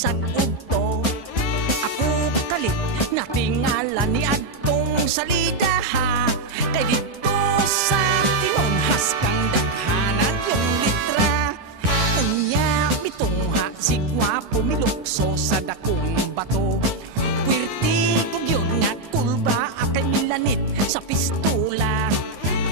bisag ugto. Ako kalit natingala ni adtong salida ha. Kay dito sa tinonhas kang dakhanan yung litra. Unya bitongha si gwapo milukso sa dakong bato. Puwerti kog yun nga tulba akay milanit sa pistola.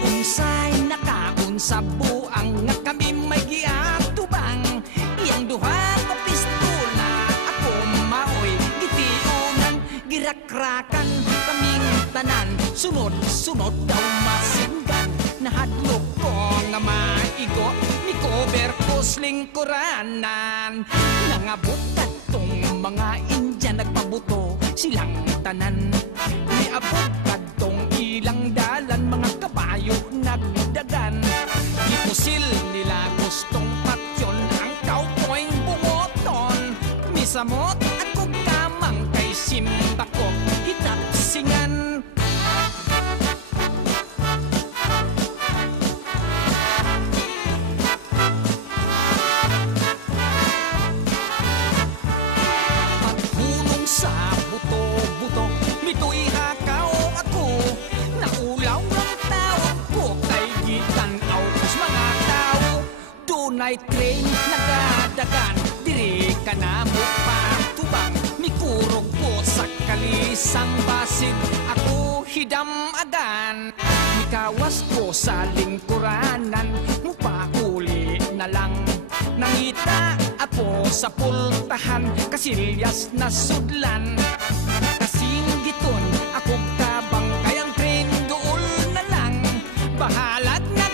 Unsay nakaon sa buang nga kami may giatubang. Iyang duha ka pistola ako maoy gitiunan. Girakrakan kaming tanan, sunod-sunod daw masinggan. Nahadlok ko nga maigo ni cover ko lingkuranan. Nangabot tong mga Indian nagpabuto silang tanan. Niabot kadtong ilang dalan mga kabayo nagdagan. Ipusil nila gustong patyon ang cowboy bungoton. Misamot ako kamang kay simba ko hitapsingan. Paghunong sa buto-buto mito'y hakaw ako. Naulaw ang tawag ko kay gitanaw kus mga tao. Dunay train nagadagan diri ka na mo patubang. Mikurog ko sa kalisang basid ako hidam-agan. Mikawas ko sa lingkuranan mupauli na lang. Nangita apo sa pultahan kasilyas na sudlan. Kasinggiton akong tabang kayang train dool na lang. Bahalat na